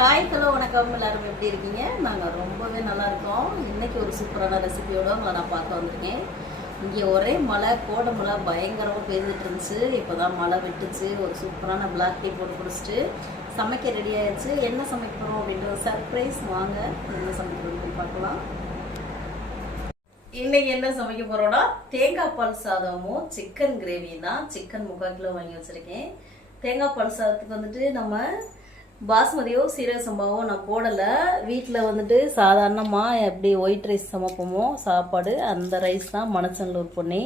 Hi hello வணக்கம், எல்லாரும் எப்படி இருக்கீங்க? நாங்கள் ரொம்பவே நல்லா இருக்கோம். இன்றைக்கி ஒரு சூப்பரான ரெசிபியோடு உங்களை நான் பார்க்க வந்திருக்கேன். இங்கே ஒரே மழை, கோடை மழை பயங்கரமாக பெய்துட்டு இருந்துச்சு. இப்போ தான் மழை விட்டுச்சு. ஒரு சூப்பரான பிளாக் டீ போட்டு குடிச்சிட்டு சமைக்க ரெடி ஆயிடுச்சு. என்ன சமைக்க போகிறோம் அப்படின்றது சர்ப்ரைஸ். வாங்க என்ன சமைக்கிறோம்னு பார்க்கலாம். இன்னைக்கு என்ன சமைக்க போகிறோன்னா தேங்காய் பால் சாதமும் சிக்கன் கிரேவி தான். சிக்கன் 3/4 கிலோ வாங்கி வச்சுருக்கேன். தேங்காய் பால் சாதத்துக்கு வந்துட்டு நம்ம பாஸ்மதியோ சீரக சம்பாவோ நான் போடலை. வீட்டில் வந்துட்டு சாதாரணமாக எப்படி ஒயிட் ரைஸ் சமைப்போமோ சாப்பாடு, அந்த ரைஸ் தான் மணச்சநல்லூர் பண்ணி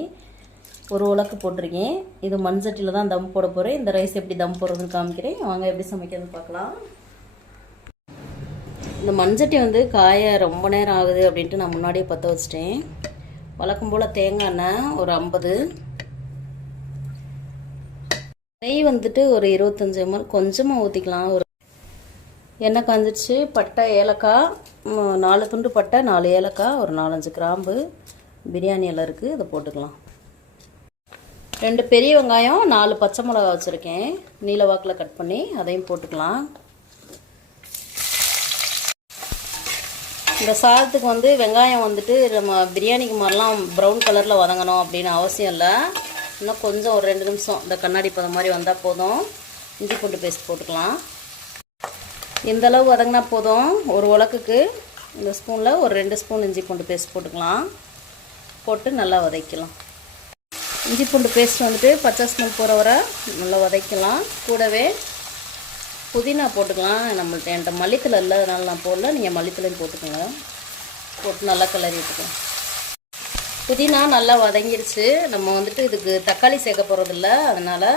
ஒரு உலக்கு போட்டிருக்கேன். இது மண்சட்டியில் தான் தம் போட போகிறேன். இந்த ரைஸ் எப்படி தம் போடுறதுன்னு காமிக்கிறேன். வாங்க எப்படி சமைக்கிறதுன்னு பார்க்கலாம். இந்த மண்சட்டி வந்து காய ரொம்ப நேரம் ஆகுது அப்படின்ட்டு நான் முன்னாடியே பற்ற வச்சிட்டேன். வழக்கம் போல் தேங்காய் எண்ணெய் ஒரு 50, நெய் வந்துட்டு ஒரு 25 ml கொஞ்சமாக ஊற்றிக்கலாம். ஒரு எண்ணெய் காஞ்சிடுச்சு. பட்டை, ஏலக்காய், 4 துண்டு பட்டை, 4 ஏலக்காய், ஒரு 4-5 கிராம்பு, பிரியாணி எல்லாம் இருக்குது, இதை போட்டுக்கலாம். 2 பெரிய வெங்காயம், 4 பச்சை மிளகா வச்சுருக்கேன், நீல வாக்கில் கட் பண்ணி அதையும் போட்டுக்கலாம். இந்த சாதத்துக்கு வந்து வெங்காயம் வந்துட்டு நம்ம பிரியாணிக்கு மாதிரிலாம் ப்ரௌன் கலரில் வதங்கணும் அப்படின்னு அவசியம் இல்லை. இன்னும் கொஞ்சம் ஒரு 2 நிமிஷம் இந்த கண்ணாடி பதம் மாதிரி வந்தால் போதும். இஞ்சி பூண்டு பேஸ்ட் போட்டுக்கலாம். இந்த அளவு வதங்கினா போதும். ஒரு உலக்குக்கு இந்த ஸ்பூனில் ஒரு 2 ஸ்பூன் இஞ்சி பூண்டு பேஸ்ட் போட்டுக்கலாம். போட்டு நல்லா வதக்கலாம். இஞ்சி பூண்டு பேஸ்ட் வந்துட்டு பச்சை ஸ்மெல் போகிற வரை நல்லா வதக்கலாம். கூடவே புதினா போட்டுக்கலாம். நம்மள்ட்ட என்கிட்ட மல்லித்தலை இல்லை, அதனால நான் போடல. நீங்கள் மல்லித்தலையும் போட்டுக்கோங்க. போட்டு நல்லா கிளறி விட்டுக்கலாம். புதினா நல்லா வதங்கிருச்சு. நம்ம வந்துட்டு இதுக்கு தக்காளி சேர்க்க போகிறதில்ல, அதனால்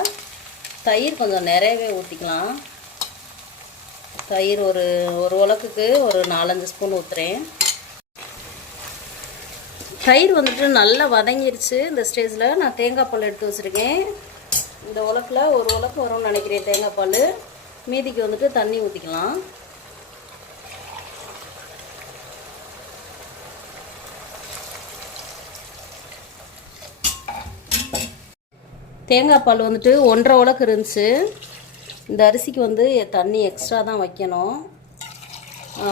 தயிர் கொஞ்சம் நிறையவே ஊற்றிக்கலாம். தயிர் ஒரு உலக்குக்கு ஒரு 4-5 ஸ்பூன் ஊற்றுறேன். தயிர் வந்துட்டு நல்லா வதங்கிருச்சு. இந்த ஸ்டேஜில் நான் தேங்காய் பால் எடுத்து வச்சுருக்கேன். இந்த உலக்கில் ஒரு உலக்கு வரும்னு நினைக்கிறேன் தேங்காய் பால். மீதிக்கு வந்துட்டு தண்ணி ஊற்றிக்கலாம். தேங்காய் பால் வந்துட்டு 1.5 உலக்கு இருந்துச்சு. இந்த அரிசிக்கு வந்து தண்ணி எக்ஸ்ட்ரா தான் வைக்கணும்.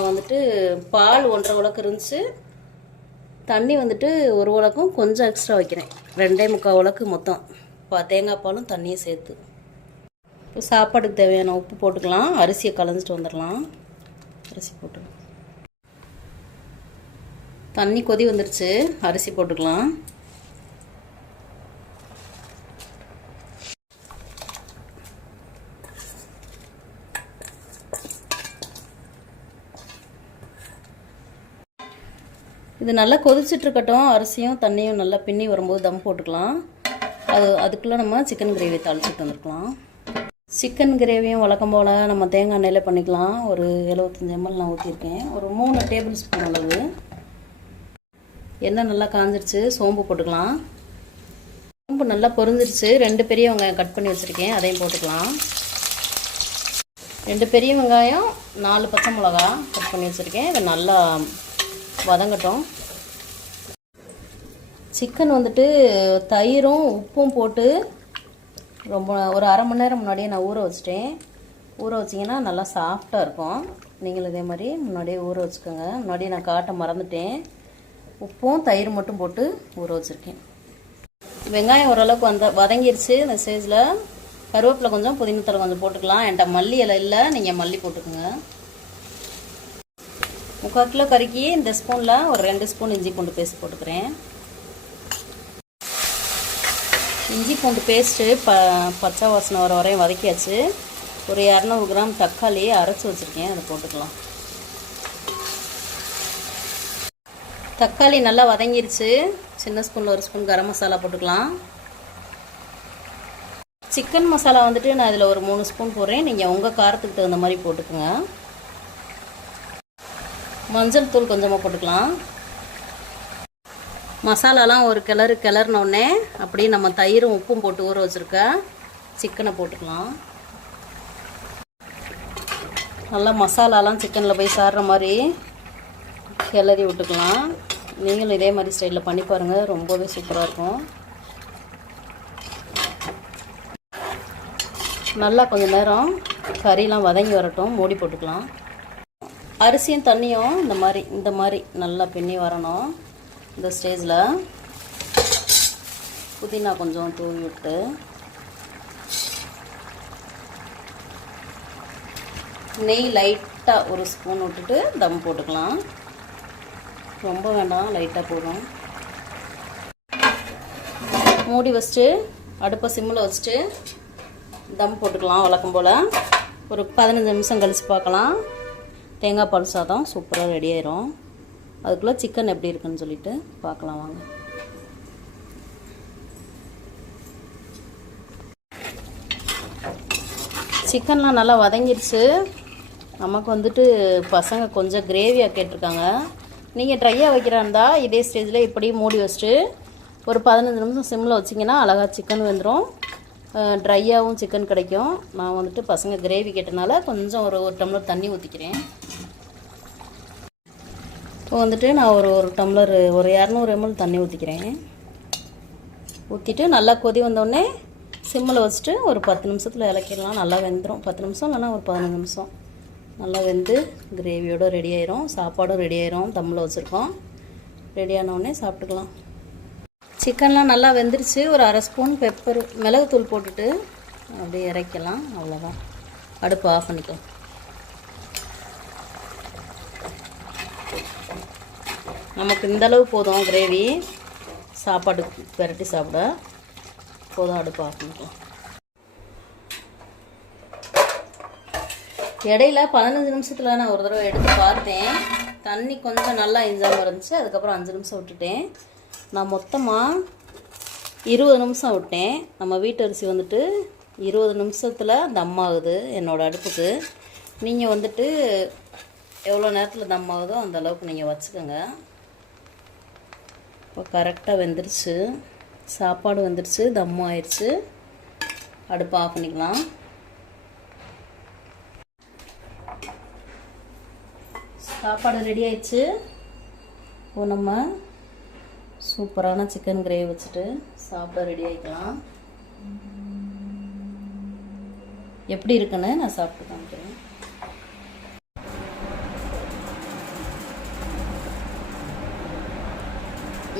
வந்துட்டு பால் 1.5 உலக்கு இருந்துச்சு. தண்ணி வந்துட்டு ஒரு உலக்கும் கொஞ்சம் எக்ஸ்ட்ரா வைக்கிறேன். 2.25 உலக்கு மொத்தம் தேங்காய் பாலும் தண்ணியும் சேர்த்து. இப்போ சாப்பாடுக்கு தேவையான உப்பு போட்டுக்கலாம். அரிசியை கலந்துட்டு வந்துடலாம். அரிசி போட்டு தண்ணி கொதி வந்துருச்சு. அரிசி போட்டுக்கலாம். இது நல்லா கொதிச்சிட்ருக்கட்டும். அரிசியும் தண்ணியும் நல்லா பின்னி வரும்போது தம் போட்டுக்கலாம். அதுக்குள்ளே நம்ம சிக்கன் கிரேவி தாளிச்சிட்டு வந்துருக்கலாம். சிக்கன் கிரேவியும் வழக்கம் போல் நம்ம தேங்காய் எண்ணெயில் பண்ணிக்கலாம். ஒரு 75 ml நான் ஊற்றிருக்கேன். ஒரு 3 டேபிள் ஸ்பூன் அளவு எண்ணெய் நல்லா காஞ்சிருச்சு. சோம்பு போட்டுக்கலாம். சோம்பு நல்லா பொரிஞ்சிருச்சு. 2 பெரிய வெங்காயம் கட் பண்ணி வச்சுருக்கேன், அதையும் போட்டுக்கலாம். 2 பெரிய வெங்காயம், 4 பச்சை மிளகா கட் பண்ணி வச்சுருக்கேன். இதை நல்லா வதங்கட்டும். சிக்கன் வந்துட்டு தயிரும் உப்பும் போட்டு ஒரு 1/2 மணி நேரம் முன்னாடியே நான் ஊற வச்சிட்டேன். ஊற வச்சிங்கன்னா நல்லா சாஃப்டாக இருக்கும். நீங்களும் இதே மாதிரி முன்னாடியே ஊற வச்சுக்கோங்க. முன்னாடியே நான் காட்ட மறந்துட்டேன். உப்பும் தயிர் மட்டும் போட்டு ஊற வச்சுருக்கேன். வெங்காயம் ஓரளவுக்கு வதங்கிருச்சு. இந்த ஸ்டேஜில் கருவேப்பிலை கொஞ்சம், புதினத்தலை கொஞ்சம் போட்டுக்கலாம். என்கிட்ட மல்லி இலை இல்லை, நீங்கள் மல்லி போட்டுக்கோங்க. 3/4 கிலோ கறிக்கு இந்த ஸ்பூனில் ஒரு 2 ஸ்பூன் இஞ்சி பூண்டு பேஸ்ட் போட்டுக்கிறேன். இஞ்சி பூண்டு பேஸ்ட்டு பச்சை வாசனை வர வரையும் வதக்கியாச்சு. ஒரு 200 கிராம் தக்காளி அரைச்சி வச்சுருக்கேன், அதை போட்டுக்கலாம். தக்காளி நல்லா வதங்கிருச்சு. சின்ன ஸ்பூனில் 1 ஸ்பூன் கரம் மசாலா போட்டுக்கலாம். சிக்கன் மசாலா வந்துட்டு நான் இதில் ஒரு 3 ஸ்பூன் போடுறேன். நீங்கள் உங்கள் காரத்துக்கு தகுந்த மாதிரி போட்டுக்குங்க. மஞ்சள் தூள் கொஞ்சமாக போட்டுக்கலாம். மசாலாலாம் ஒரு கிளறினோடனே அப்படியே நம்ம தயிரும் உப்பும் போட்டு ஊற வச்சுருக்க சிக்கனை போட்டுக்கலாம். நல்லா மசாலாலாம் சிக்கனில் போய் சாடுற மாதிரி கிளறி விட்டுக்கலாம். நீங்களும் இதே மாதிரி ஸ்டைலில் பண்ணி பாருங்கள், ரொம்பவே சூப்பராக இருக்கும். நல்லா கொஞ்சம் நேரம் கறிலாம் வதங்கி வரட்டும். மூடி போட்டுக்கலாம். அரிசியும் தண்ணியும் இந்த மாதிரி நல்லா பின்னி வரணும். இந்த ஸ்டேஜில் புதினா கொஞ்சம் தூவி விட்டு நெய் லைட்டாக ஒரு ஸ்பூன் விட்டுட்டு தம் போட்டுக்கலாம். ரொம்ப வேண்டாம், லைட்டாக போதும். மூடி வச்சுட்டு அடுப்பை சிம்மில் வச்சுட்டு தம் போட்டுக்கலாம். வழக்கம் போல் ஒரு 15 நிமிஷம் கழித்து பார்க்கலாம். தேங்காய் பால் சாதம் சூப்பராக ரெடி ஆயிரும். அதுக்குள்ளே சிக்கன் எப்படி இருக்குன்னு சொல்லிட்டு பார்க்கலாம் வாங்க. சிக்கன்லாம் நல்லா வதங்கிடுச்சு. நமக்கு வந்துட்டு பசங்க கொஞ்சம் கிரேவியாக கேட்டிருக்காங்க. நீங்கள் ட்ரையாக வைக்கிறா இருந்தால் இதே ஸ்டேஜில் இப்படி மூடி வச்சுட்டு ஒரு 15 நிமிஷம் சிம்மில் வச்சிங்கன்னா அழகாக சிக்கன் வெந்துடும். ட்ரையாகவும் சிக்கன் கிடைக்கும். நான் வந்துட்டு பசங்க கிரேவி கேட்டனால கொஞ்சம் ஒரு டம்ளர் தண்ணி ஊற்றிக்கிறேன். இப்போ வந்துட்டு நான் ஒரு டம்ளர் ஒரு 200 ml தண்ணி ஊற்றிக்கிறேன். ஊற்றிட்டு நல்லா கொதி வந்தோடனே சிம்மில் வச்சுட்டு ஒரு 10 நிமிஷத்தில் இலக்கிடலாம். நல்லா வெந்துடும். 10 நிமிஷம் இல்லைனா ஒரு 15 நிமிஷம் நல்லா வெந்து கிரேவியோடு ரெடி ஆயிரும். சாப்பாடும் ரெடி ஆயிரும். தம்மில் வச்சுருக்கோம். ரெடி ஆனோடனே சாப்பிட்டுக்கலாம். சிக்கன்லாம் நல்லா வெந்துருச்சு. ஒரு அரை ஸ்பூன் மிளகுத்தூள் போட்டுட்டு அப்படியே இறக்கலாம். அவ்வளோதான். அடுப்பு ஆஃப் பண்ணிக்கலாம். நமக்கு இந்தளவு போதும் கிரேவி. சாப்பாடு பெரட்டி சாப்பிட போதும். அடுப்பு ஆஃப் பண்ணிக்கலாம். இடையில 15 நிமிஷத்தில் நான் ஒரு தடவை எடுத்து பார்த்தேன். தண்ணி கொஞ்சம் நல்லா இஞ்சாமல் இருந்துச்சு. அதுக்கப்புறம் 5 நிமிஷம் விட்டுட்டேன். நான் மொத்தமாக 20 நிமிஷம் விட்டேன். நம்ம வீட்டு அரிசி வந்துட்டு 20 நிமிஷத்தில் தம் ஆகுது என்னோடய அடுப்புக்கு. நீங்கள் வந்துட்டு எவ்வளோ நேரத்தில் தம் ஆகுதோ அந்த அளவுக்கு நீங்கள் வச்சுக்கோங்க. இப்போ கரெக்டாக வெந்துருச்சு. சாப்பாடு வந்துருச்சு. தம் ஆயிடுச்சு. அடுப்பு ஆஃப் பண்ணிக்கலாம். சாப்பாடு ரெடி ஆயிடுச்சு. இப்போ நம்ம சூப்பரான சிக்கன் கிரேவி வச்சுட்டு சாப்பிட ரெடி ஆகிக்கலாம். எப்படி இருக்குன்னு நான் சாப்பிட்டு காமிக்கிறேன்.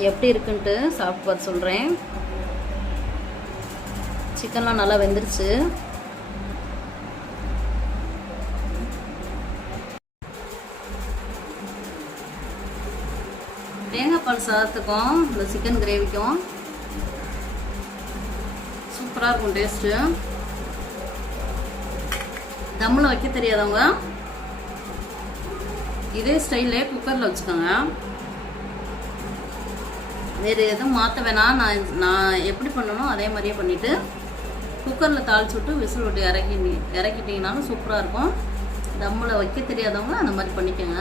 எப்படி இருக்குன்ட்டு சாப்பிட்டு பார்த்து சொல்கிறேன். சிக்கன்லாம் நல்லா வெந்துருச்சு. தேங்காய் பால் சாதத்துக்கும் இந்த சிக்கன் கிரேவிக்கும் சூப்பராக இருக்கும் டேஸ்ட்டு. தம்மில் வைக்க தெரியாதவங்க இதே ஸ்டைல்லே குக்கரில் வச்சுக்கோங்க. வேறு எதுவும் மாற்ற வேணாம். நான் எப்படி பண்ணணும் அதே மாதிரியே பண்ணிவிட்டு குக்கரில் தாளிச்சு விட்டு விசில் விட்டு இறக்கிட்டிங்கனாலும் சூப்பராக இருக்கும். தம்மில் வைக்க தெரியாதவங்க அந்த மாதிரி பண்ணிக்கோங்க.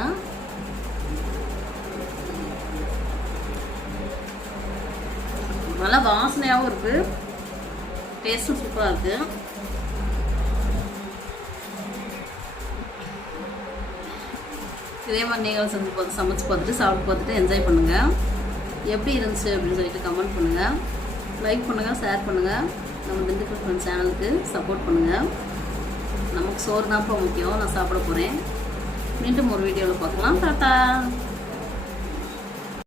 நல்லா வாசனையாகவும் இருக்குது. டேஸ்ட்டும் சூப்பராக இருக்குது. இதே மாதிரி நீங்கள் சமைச்சு பார்த்துட்டு சாப்பிட்டு பார்த்துட்டு என்ஜாய் பண்ணுங்கள். எப்படி இருந்துச்சு அப்படின்னு சொல்லிட்டு கமெண்ட் பண்ணுங்கள். லைக் பண்ணுங்கள், ஷேர் பண்ணுங்கள். நம்ம திண்டுக்கல் ஃப்ரெண்ட்ஸ் சேனலுக்கு சப்போர்ட் பண்ணுங்கள். நமக்கு சோறு தான்ப்பா முக்கியம். நான் சாப்பிட போகிறேன். மீண்டும் ஒரு வீடியோவில் பார்க்கலாம். டாட்டா.